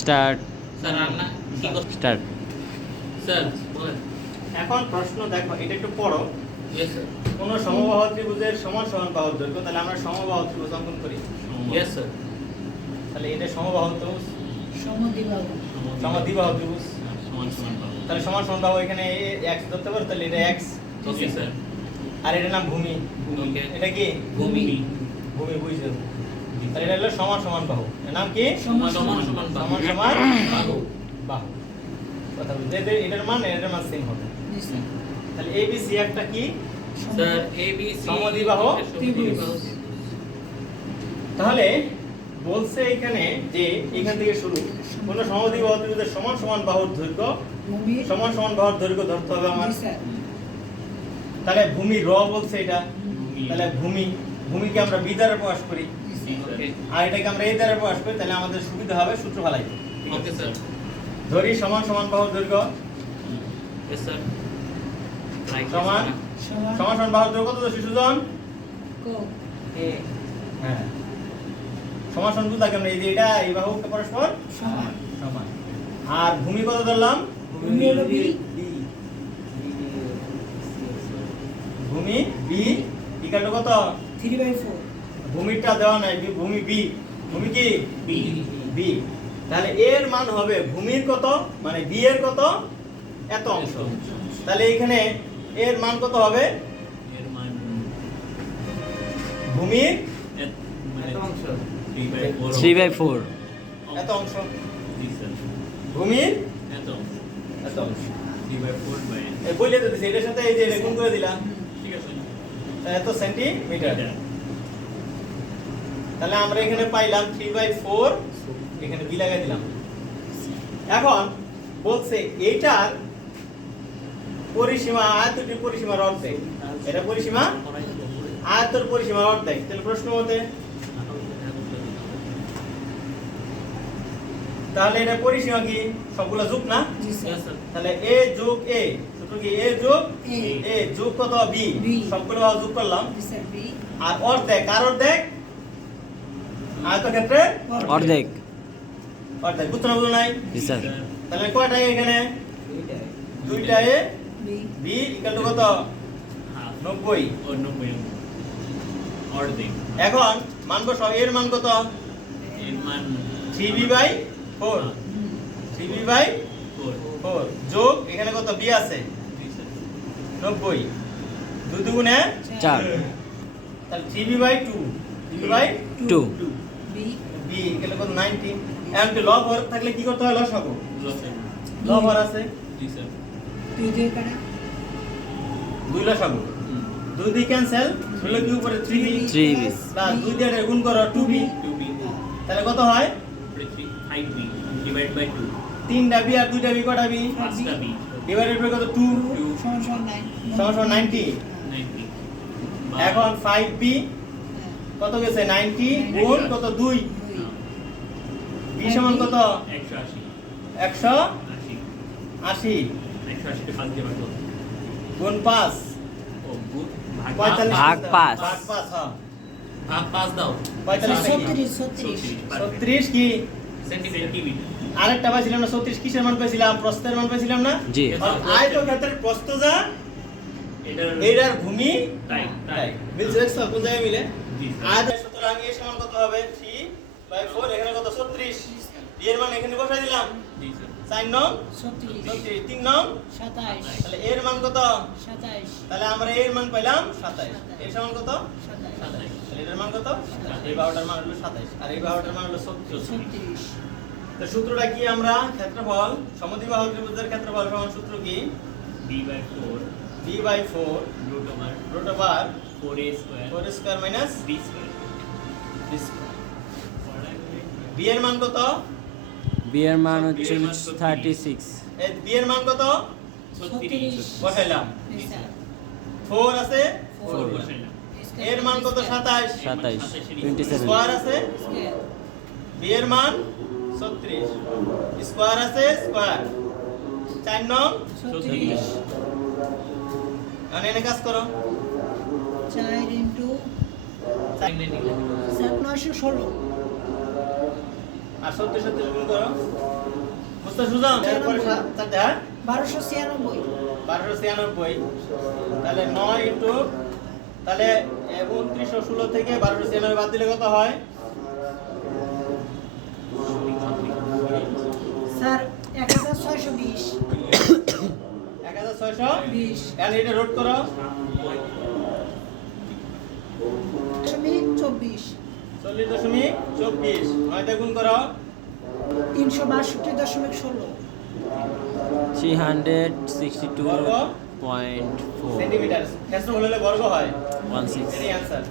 Start sir রান্না কি করতে স্টার্ট স্যার বলেন এখন প্রশ্ন দেখো, এটা একটু পড়ো। ইয়েস স্যার কোন সমবাহু ত্রিভুজের সমান সমান বাহুর দৈর্ঘ্য, তাহলে আমরা সমবাহু ত্রিভুজ অঙ্কন করি। ইয়েস স্যার তাহলে এটা সমবাহু ত্রিভুজ, সমদ্বিবাহু সমদ্বিবাহু ত্রিভুজ। সমান সমান পাবো তাহলে সমান সমান বাহু এখানে x ধরতে পারো, তাহলে এটা x। ওকে স্যার আর এটার নাম ভূমি। ওকে এটা কি ভূমি ভূমি, বুঝছো? তাহলে এটা হলো সমান সমান বাহু। এর নাম কি সমান সমান সমান সমান সমান বাহু বাহু। কথা বুঝতে, এটার মান সেম হবে। জি স্যার তাহলে ABC একটা কি স্যার এ বি সি সমদ্বিবাহু ত্রিভুজ তাহলে বলছে এখানে যে এখান থেকে শুরু, কোন সমদ্বিবাহু ত্রিভুজের সমান সমান বাহুর দৈর্ঘ্য, ভূমি সমান সমান বাহুর দৈর্ঘ্য ধরতে হবে আমার। জি স্যার তাহলে ভূমি র বলছে এটা, তাহলে ভূমিকে আমরা বি দ্বারা প্রকাশ করি, জি স্যার ওকে আর এটাকে আমরা এই দ্বারা প্রকাশ করি, তাহলে আমাদের সুবিধা হবে সূত্র ফেলাই। ওকে স্যার ধরি সমান সমান বাহুর দৈর্ঘ্য ইয়েস স্যার সমান সমান সমান সমান বাহুর দৈর্ঘ্য কত শিশুজন? কো হ্যাঁ, সমান সমান বুঝা কেমন, এই যে এটা এই বাহু পরস্পর সমান সমান। আর ভূমি কত ধরলাম? ভূমি হলো B, ভূমি বি ইকাল টু কত? 3/4 ভূমিটা দেওয়া নাই, ভূমি বি, ভূমি কি বি বি। তাহলে এর মান হবে ভূমির কত, মানে বি এর কত, এত অংশ। তাহলে এখানে এর মান কত হবে? এর মান ভূমির মানে এত অংশ, 3/4 এত অংশ, জি স্যার ভূমির এত এত অংশ। 3/4 বাই এই বইলে তো দিছি, এটার সাথে এই যে গুণ করে দিলাম, ঠিক আছে এত সেন্টিমিটার। তাহলে আমরা এখানে পাইলাম 3/4, এখানে বি লাগাই দিলাম। এখন বলছে এইটার পরিসীমা, আয়তটির পরিসীমার অর্ধেক, এটা পরিসীমা আয়তর পরিসীমার অর্ধেক। তাহলে প্রশ্ন মতে তাহলে এটা পরিসীমা কি সবগুলো যোগ না? জি স্যার ইয়েস স্যার তাহলে a যোগ a সূত্র কি a যোগ A a যোগ কত b, B সবগুলো যোগ করলাম। জি স্যার B আর অর্ধেক, আর অর্ধেক আয়তক্ষেত্রে অর্ধেক অর্ধেক, বুঝতে না বুঝো নাই? জি স্যার তাহলে কয়টা এখানে? দুইটা এ, B b ইকুয়াল টু কত? 90। ও 90 অর্ধেক এখন মানব সব, এর মান কত? এর মান 3b/4, 3b/4 যোগ এখানে কত b আছে 90, 2 দুগুণে 4 তাহলে 3b/2, 3b/2 2 B b এখানে কত 90। এখন কি লব হর থাকলে কি করতে হয়? লসাগু। লসেন লব হর আছে জি স্যার 2 কাটা 2 লসাগু, 2 দিয়ে ক্যান্সেল, হলো কি উপরে 3b 3b প্লাস 2 দিয়ে এটা গুণ করো 2b, 2b তাহলে কত হয়? 5b ডিভাইড বাই 2 3টা b আর 2টা b কটা b? 5টা b ডিভাইডেড বাই কত? 2 সমান সমান 9 সমান 90। 90 এখন 5b কত গেছে? 90 গুণ কত? 2, b সমান কত? 180 180 180 কে 5 দিয়ে ভাগ করো গুণ 5 ও গুণ ভাগ 45 ভাগ পাঁচ। ভাগ 5, হ্যাঁ ভাগ 5 দাও 45 36 কি সেন্টিমিটার আরেকটা পাইছিলাম না? 36 কিসের মান পাইছিলাম? প্রস্থের মান পাইছিলাম না? জি আয়তক্ষেত্রের প্রস্থ যা, এটার এটার ভূমি তাই তাই মিলছে, দেখছো কোন জায়গায় মিলে? জি আয়তক্ষেত্র সুতরাং এর সমান কত হবে? 3/4, এখানে কত? 36, b এর মান এখানে বসাই দিলাম। জি স্যার 4 নং 36 36, 3 নং 27 তাহলে এর মান কত? 27 তাহলে আমরা এর মান পাইলাম 27, এর সমান কত? 27 তাহলে এটার মান কত? এই বাহুটার মান হলো 27 আর এই বাহুটার মান হলো 36। 36 তো সূত্রটা কি? আমরা ক্ষেত্রফল, সমদ্বিবাহু ত্রিভুজের ক্ষেত্রফল সমান সূত্র কি? b/4 b/4 root over root over 4a square 4 square minus b square b square. b এর মান কত? বি এর মান হচ্ছে 36 এই b এর মান কত? 36 বসাইলাম। জি স্যার 4 আছে, 4 বসাইলাম এর মান কত? 27, 27 স্কয়ার 27 আছে, স্কয়ার b এর মান 36, স্কয়ার আছে, স্কয়ার 4 নং 36 এনে কাজ করো। 4 ইনটু 7 916 আর 37 গুণ করো। বুঝতে সুজন এরপরে চারটে হ্যাঁ 1296 1296 তাহলে 9 ইন্টু তাহলে 2916 থেকে 1296 বাদ দিলে কত হয় স্যার 1620 1620 এখন এটা রোড করো 24 40.24 9 দিয়ে গুণ করো 362.16 362.4 সেন্টিমিটার ক্ষেত্রফল হলে বর্গ হয় 16 এটাই आंसर